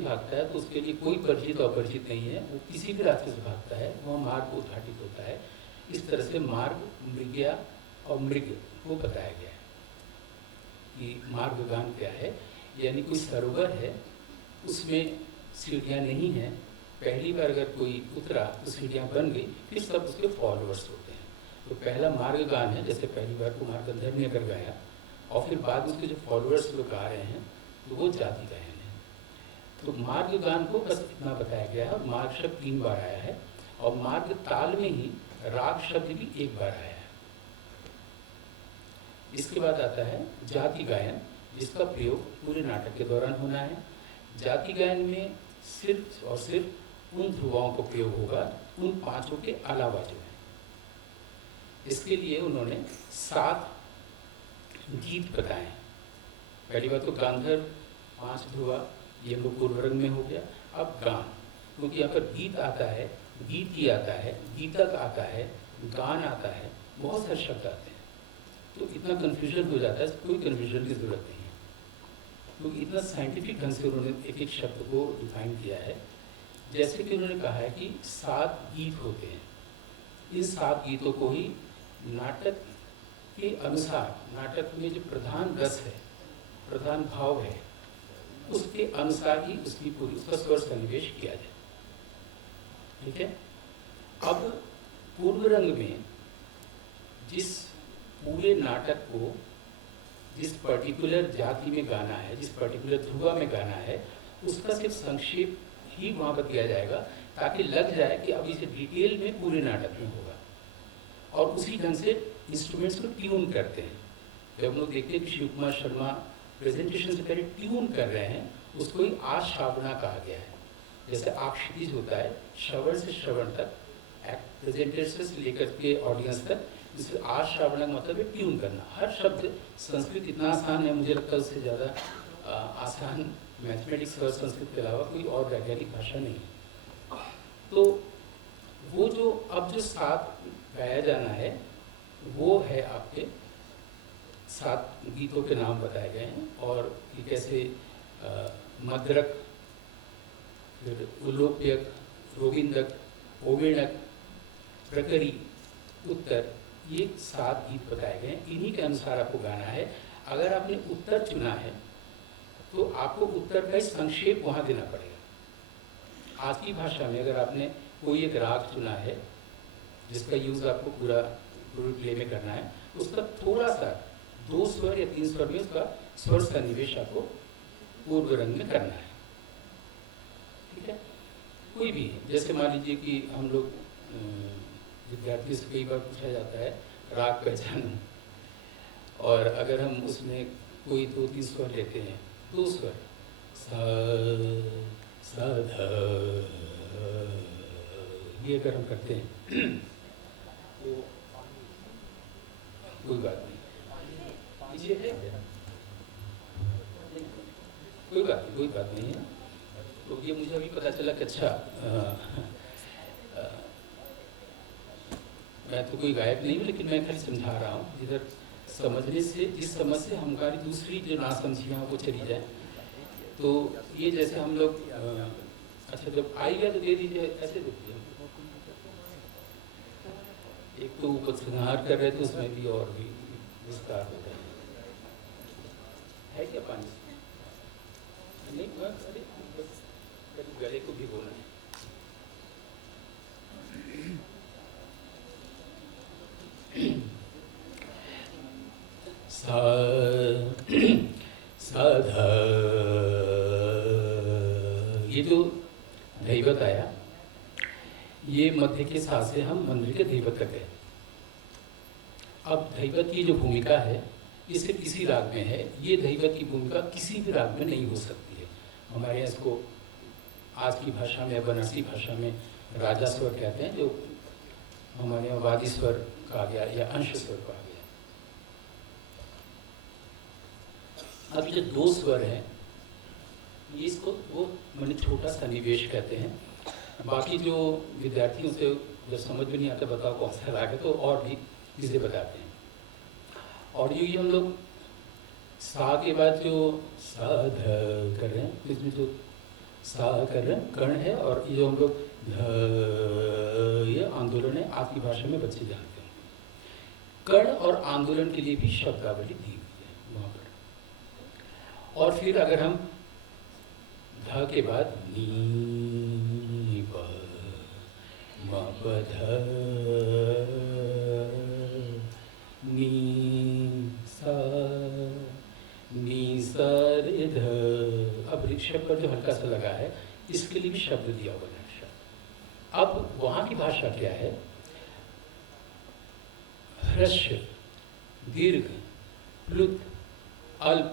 भागता है तो उसके लिए कोई परिचित अपरिचित नहीं है, वो किसी भी रास्ते से भागता है, वह मार्ग उद्घाटित होता है। इस तरह से मार्ग, मृग्या और मृग को बताया गया है कि मार्गगान क्या है। यानी कोई सरोवर है, उसमें सीढ़ियाँ नहीं हैं, पहली बार अगर कोई उतरा तो सीढ़ियाँ बन गई, फिर सब उसके फॉलोअर्स होते हैं। तो पहला मार्गगान है, जैसे पहली बार कुमार गंधर्व ने कर गाया और फिर बाद में उसके जो फॉलोअर्स लोग गा रहे हैं तो वो जाति गायन है। तो मार्ग गान को बस इतना बताया गया है। मार्ग शब्द 3 बार आया है और मार्ग ताल में ही राग शब्द भी 1 बार आया है। इसके बाद आता है जाति गायन, जिसका प्रयोग पूरे नाटक के दौरान होना है। जाति गायन में सिर्फ और सिर्फ उन ध्रुवाओं को प्रयोग होगा, उन 5 के अलावा जो है। इसके लिए उन्होंने 7 गीत बताए। पहली बात तो गांधर्व 5 ध्रुवा, ये हम लोग पूर्व रंग में हो गया। अब गान, क्योंकि यहाँ पर गीत आता है, गीत ही आता है, गीतक आता है, गान आता है, बहुत सारे शब्द आते हैं, तो इतना कन्फ्यूजन हो जाता है। कोई कन्फ्यूजन की जरूरत नहीं है, क्योंकि इतना साइंटिफिक ढंग से उन्होंने एक एक शब्द को डिफाइन किया है। जैसे कि उन्होंने कहा है कि 7 गीत होते हैं, इन 7 गीतों को ही नाटक के अनुसार, नाटक में जो प्रधान रस है, प्रधान भाव है, उसके अनुसार ही उसका स्वर सन्निवेश किया जाए। ठीक है। अब पूर्व रंग में जिस पूरे नाटक को जिस पर्टिकुलर जाति में गाना है, जिस पर्टिकुलर ध्रुवा में गाना है, उसका सिर्फ संक्षेप ही वहाँ पर किया जाएगा, ताकि लग जाए कि अब इसे डिटेल में पूरे नाटक में होगा। और उसी ढंग से इंस्ट्रूमेंट्स को ट्यून करते हैं। जब हम लोग देखते हैं कि शिव कुमार शर्मा प्रेजेंटेशन से पहले ट्यून कर रहे हैं, उसको ही आश्रावणा कहा गया है। जैसे आक्षितिज होता है, श्रवण से श्रवण तक, प्रेजेंटेशन से लेकर के ऑडियंस तक, जिससे आश्रावणा का मतलब है ट्यून करना। हर शब्द, संस्कृत इतना आसान है, मुझे लगता है उससे ज़्यादा आसान मैथमेटिक्स और संस्कृत के अलावा कोई और वैज्ञानिक भाषा नहीं है। तो वो जो अब जो 7 गाया जाना है, वो है आपके 7 गीतों के नाम बताए गए हैं। और ये कैसे मद्रक, फिर उलोप्यक, रोगिंदक, ओवेणक, प्रकरी, उत्तर, ये 7 गीत बताए गए हैं। इन्हीं के अनुसार आपको गाना है। अगर आपने उत्तर चुना है तो आपको उत्तर का संक्षेप वहाँ देना पड़ेगा। आज की भाषा में अगर आपने कोई एक राग चुना है जिसका यूज़ आपको पूरा प्ले में करना है, उसका थोड़ा सा 2 स्वर या 3 स्वर में उसका स्वर सन्निवेश आपको पूर्व रंग में करना है। ठीक है। कोई भी, जैसे मान लीजिए कि हम लोग विद्यार्थियों से कई बार पूछा जाता है राग पहचानो, और अगर हम उसमें कोई 2-3 स्वर लेते हैं, 2 स्वर सा सा ध, ये अगर हम करते हैं तो कोई बात नहीं, ये है कोई बात नहीं है। तो ये मुझे अभी पता चला कि अच्छा मैं तो कोई गायक नहीं हूँ, लेकिन मैं खाली समझा रहा हूँ। इधर समझने से, इस समझ से हमारी दूसरी जो नासमझियाँ वो चली जाए। तो ये जैसे हम लोग अच्छा जब आएगा तो दे दीजिए, ऐसे दे दीजिए। एक तो उपसंहार कर रहे थे, उसमें भी और भी विस्तार हो रहा है क्या पानी? नहीं, बस गले को भिगोना है। सा सा ध, ये जो धैवत आया, ये मध्य के साथ से हम मंदिर के धैवत करते हैं। अब धैवत की जो भूमिका है, ये सिर्फ किसी राग में है। ये धैवत की भूमिका किसी भी राग में नहीं हो सकती है। हमारे यहाँ इसको आज की भाषा में, बनारसी भाषा में राजा स्वर कहते हैं, जो हमारे यहाँ वादी स्वर कहा गया या अंश स्वर कहा गया। अब ये 2 स्वर हैं, ये इसको वो मैंने छोटा सन्निवेश कहते हैं। बाकी जो विद्यार्थियों से जब समझ में नहीं आता बताओ कौन सा राग है, तो और भी चीज़ें बताते हैं। और ये हम लोग सा के बाद जो सा ध कर रहे हैं, इसमें जो सा कर रहे हैं, कर्ण है, और ये जो हम लोग ये आंदोलन है, आपकी भाषा में बच्चे जानते हैं। कर्ण और आंदोलन के लिए भी शब्दावली दी हुई है वहाँ पर। और फिर अगर हम ध के बाद नी प म प ध नी सा नी सा रे ध, अब ऋषभ पर जो हल्का सा लगा है इसके लिए भी शब्द दिया हुआ है। अब वहाँ की भाषा क्या है, ह्रस्व, दीर्घ, प्लुत, अल्प,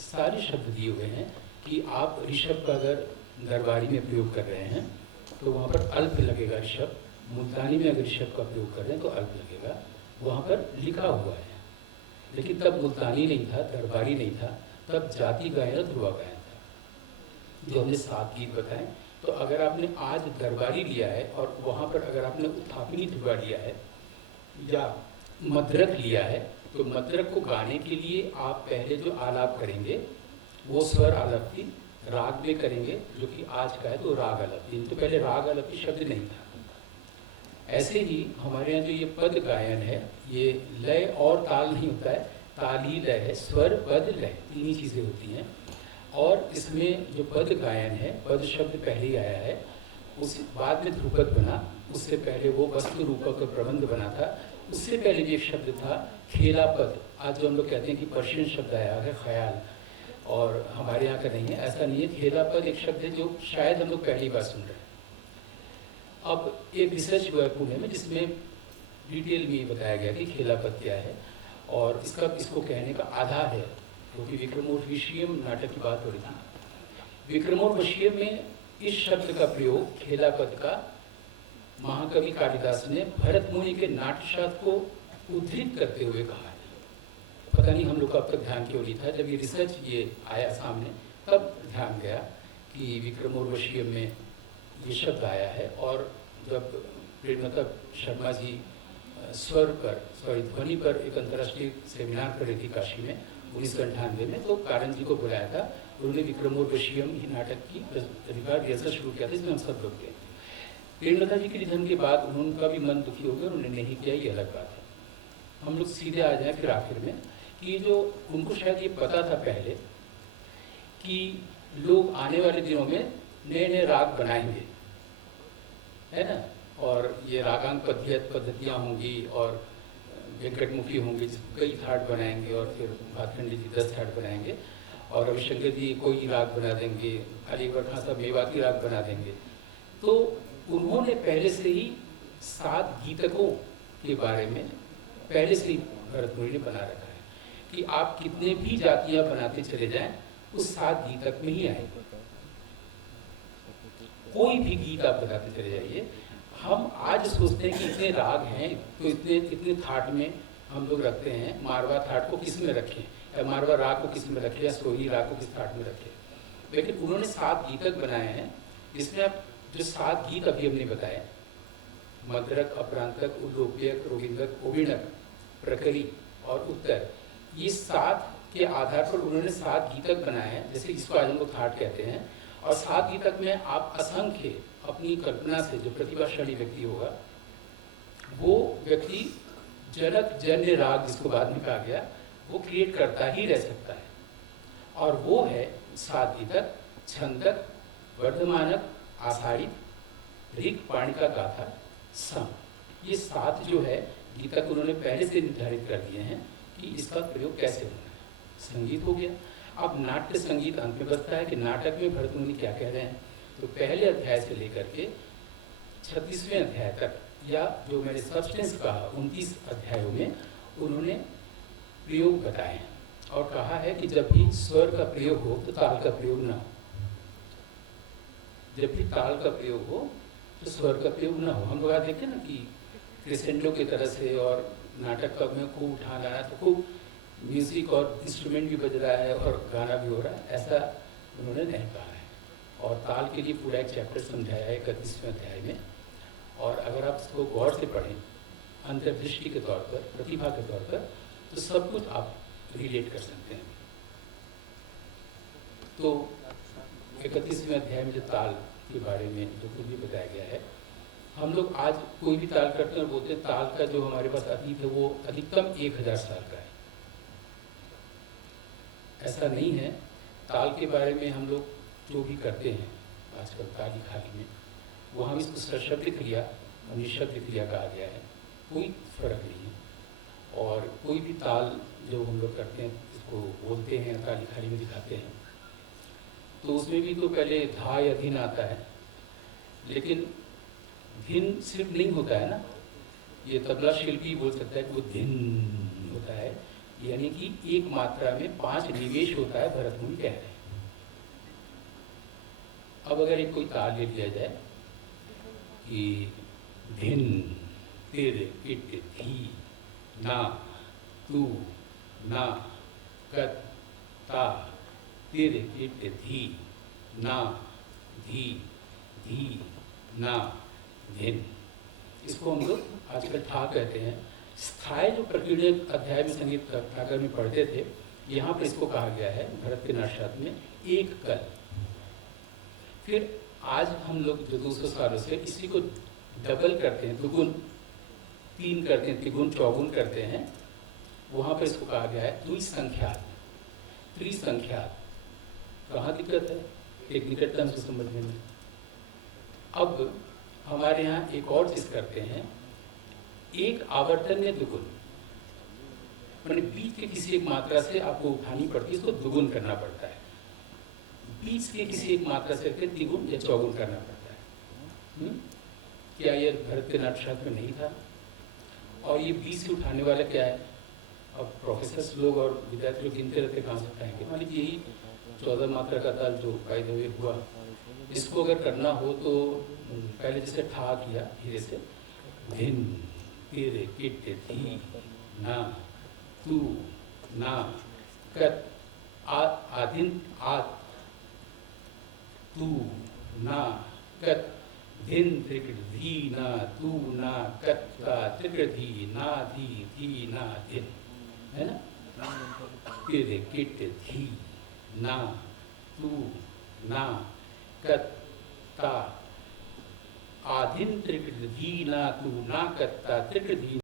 सारे शब्द दिए हुए हैं कि आप ऋषभ का अगर दरबारी में प्रयोग कर रहे हैं तो वहाँ पर अल्प लगेगा ऋषभ, मुल्तानी में अगर ऋषभ का प्रयोग कर रहे हैं तो अल्प लगेगा, वहाँ पर लिखा हुआ है। लेकिन तब मुल्तानी नहीं था, दरबारी नहीं था, तब जाति गायन और ध्रुवा गायन था, जो हमने 7 गीत बताए। तो अगर आपने आज दरबारी लिया है और वहाँ पर अगर आपने उत्थापिनी ध्रुवा लिया है या मद्रक लिया है, तो मद्रक को गाने के लिए आप पहले जो आलाप करेंगे वो स्वर आलापी राग में करेंगे, जो कि आज का है तो राग आलापी, तो पहले राग आलापी शब्द नहीं था। ऐसे ही हमारे यहाँ जो ये पद गायन है, ये लय और ताल नहीं होता है, ताल ही लय है, स्वर पद लय 3 ही चीज़ें होती हैं। और इसमें जो पद गायन है, पद शब्द पहले ही आया है, उस बाद में ध्रुपद बना, उससे पहले वो वस्तु रूपक प्रबंध बना था, उससे पहले भी एक शब्द था खेला पद। आज जो हम लोग कहते हैं कि पर्शियन शब्द आया है ख्याल, और हमारे यहाँ का नहीं है, ऐसा नहीं है। खेला पद एक शब्द है जो शायद हम लोग पहली बार सुन रहे हैं। अब एक रिसर्च हुआ है पुणे में जिसमें डिटेल में ये बताया गया कि खेला पद क्या है, और इसको कहने का आधार है क्योंकि विक्रमोर्वशीयम नाटक की बात हो रही थी। विक्रमोर्वशीयम में इस शब्द का प्रयोग खेला पद का महाकवि कालिदास ने भरत मुनि के नाट्यशास्त्र को उद्धृत करते हुए कहा है। पता नहीं हम लोग का अब तक ध्यान क्यों नहीं था, जब ये रिसर्च ये आया सामने तब ध्यान गया कि विक्रमोर्वशीयम में ये शब्द आया है। और जब प्रेमलता शर्मा जी ध्वनि पर एक अंतर्राष्ट्रीय सेमिनार कर रही थी काशी में 1998 में, तो कारण जी को बुलाया था, उन्होंने विक्रमोर्वशीयम ही नाटक की रिहर्सल शुरू किया था, इसमें हम सब लोग थे। प्रेमलता जी के निधन के बाद उनका भी मन दुखी हो गया, उन्होंने नहीं किया, ये अलग बात है। हम लोग सीधे आ जाए फिर आखिर में कि जो उनको शायद ये पता था पहले कि लोग आने वाले दिनों में नए नए राग बनाएंगे, है ना, और ये रागांग पद्धतियाँ होंगी और वेंकटमुखी होंगी, कई थाट बनाएंगे, और फिर भातखंडी जी 10 थाट बनाएंगे, और रविशंकर जी कोई राग बना देंगे, अलीगढ़ खान साहब मेवाती राग बना देंगे। तो उन्होंने पहले से ही 7 गीतकों के बारे में पहले से ही भरत मुनि ने बना रखा है कि आप कितने भी जातियाँ बनाते चले जाएं, उस 7 गीतक में ही आएगा। कोई भी गीत आप बनाते चले जाइए। हम आज सोचते हैं कि इतने राग हैं तो इतने थाट में हम लोग रखते हैं, मारवा थाट को किस में रखें, या मारवा राग को किस में रखें, या सोही राग को किस थाट में रखें। लेकिन उन्होंने 7 गीतक बनाए हैं, जिसमें आप जो 7 गीत अभी हमने बताए, मद्रक, अपरांतक, उल्लोप्यक, रोगिंदक, ओविणक, प्रकरी और उत्तर, ये 7 के आधार पर उन्होंने 7 गीतक बनाए हैं, जैसे इसको आज हम लोग थाट कहते हैं। और 7 गीतक में आप असंख्य अपनी कल्पना से, जो प्रतिभाशाली व्यक्ति होगा, वो व्यक्ति जनक जन्य राग, जिसको बाद में कहा गया, वो क्रिएट करता ही रह सकता है। और वो है 7 गीतक, छंदक, वर्धमानक, आषाढ़ी, ऋग, पाणिका, गाथा, सम। ये 7 जो है गीतक उन्होंने पहले से निर्धारित कर दिए हैं कि इसका प्रयोग कैसे होना है। संगीत हो गया। अब नाट्य संगीत अंत में बचता है कि नाटक में भरत मुनि क्या कह रहे हैं। तो पहले अध्याय से लेकर के 36वें अध्याय तक, या जो मैंने सब्सटेंस कहा 29 अध्यायों में, उन्होंने प्रयोग बताए हैं और कहा है कि जब भी स्वर का प्रयोग हो तो ताल का प्रयोग ना हो, जब भी ताल का प्रयोग हो तो स्वर का प्रयोग ना हो। हम लोग आज देखें ना कि क्रिसेंडो की तरह से और नाटक का में खूब उठा रहा है, तो खूब म्यूजिक और इंस्ट्रूमेंट भी बज रहा है और गाना भी हो रहा है, ऐसा उन्होंने नहीं कहा है। और ताल के लिए पूरा एक चैप्टर समझाया है 31वें अध्याय में। और अगर आप इसको गौर से पढ़ें अंतर्दृष्टि के तौर पर, प्रतिभा के तौर पर, तो सब कुछ आप रिलेट कर सकते हैं। तो 31वें अध्याय में जो ताल के बारे में जो कुछ भी बताया गया है, हम लोग आज कोई भी ताल करते हैं और बोलते हैं ताल का जो हमारे पास अतीत है वो अधिकतम 1000 साल का है। ऐसा नहीं है। ताल के बारे में हम लोग जो भी करते हैं आजकल ताली खाली में, वहाँ भी इसको सशब्द क्रिया और निशब्द क्रिया कहा गया है, कोई फर्क नहीं है। और कोई भी ताल जो हम लोग करते हैं इसको बोलते हैं ताली खाली में दिखाते हैं, तो उसमें भी तो पहले धा या धिन आता है, लेकिन धिन सिर्फ लिंग होता है ना। ये तबला शिल्पी बोल सकता है कि वो धिन होता है, यानी कि एक मात्रा में 5 निवेश होता है, भरतमुनि कह रहे हैं। अब अगर एक कोई ताल ले लिया जाए कि धिन तिर इट धी ना तू ना कत ता तिर इट धी ना धी धी ना धिन, इसको हम लोग आजकल ठा कहते हैं। स्थायी जो प्रकीर्णन अध्याय में संगीत अगर में पढ़ते थे, यहाँ पर इसको कहा गया है भरत के नाटशास्त्र में एक कल। फिर आज हम लोग जो 200 सालों से इसी को डबल करते हैं, दुगुन 3 करते हैं, तिगुन चौगुन करते हैं, वहाँ पर इसको कहा गया है द्विसंख्यात त्रिसंख्यात। कहाँ दिक्कत है? एक निकटतम से समझने में। अब हमारे यहाँ एक और चीज़ करते हैं, एक आवर्तन में दुगुन, मैंने बीच के किसी एक मात्रा से आपको उठानी पड़ती है, इसको दुगुन करना पड़ता है। बीच के किसी एक मात्रा से तिगुन या चौगुन करना पड़ता है। क्या ये भरत के नाट्यशास्त्र में नहीं था? और ये बीच से उठाने वाला क्या है? अब प्रोफेसर लोग और विद्यार्थी लोग गिनते रहते कहाँ से उठाएंगे। मान लीजिए यही 14 मात्रा का ताल जो बाय द वे हुआ, इसको अगर करना हो तो पहले जैसे ठा किया धीरे से, धिन तिर किट धी ना तू ना कत आदिन आ तू ना कत धिन त्रिकृत धी ना तू ना कत का त्रिकृत धी ना धी धी ना धिन, है ना? तिर किट धी ना तू ना कत ता आधिन त्रिकृत धी ना तू ना कत ता त्रिकृत धी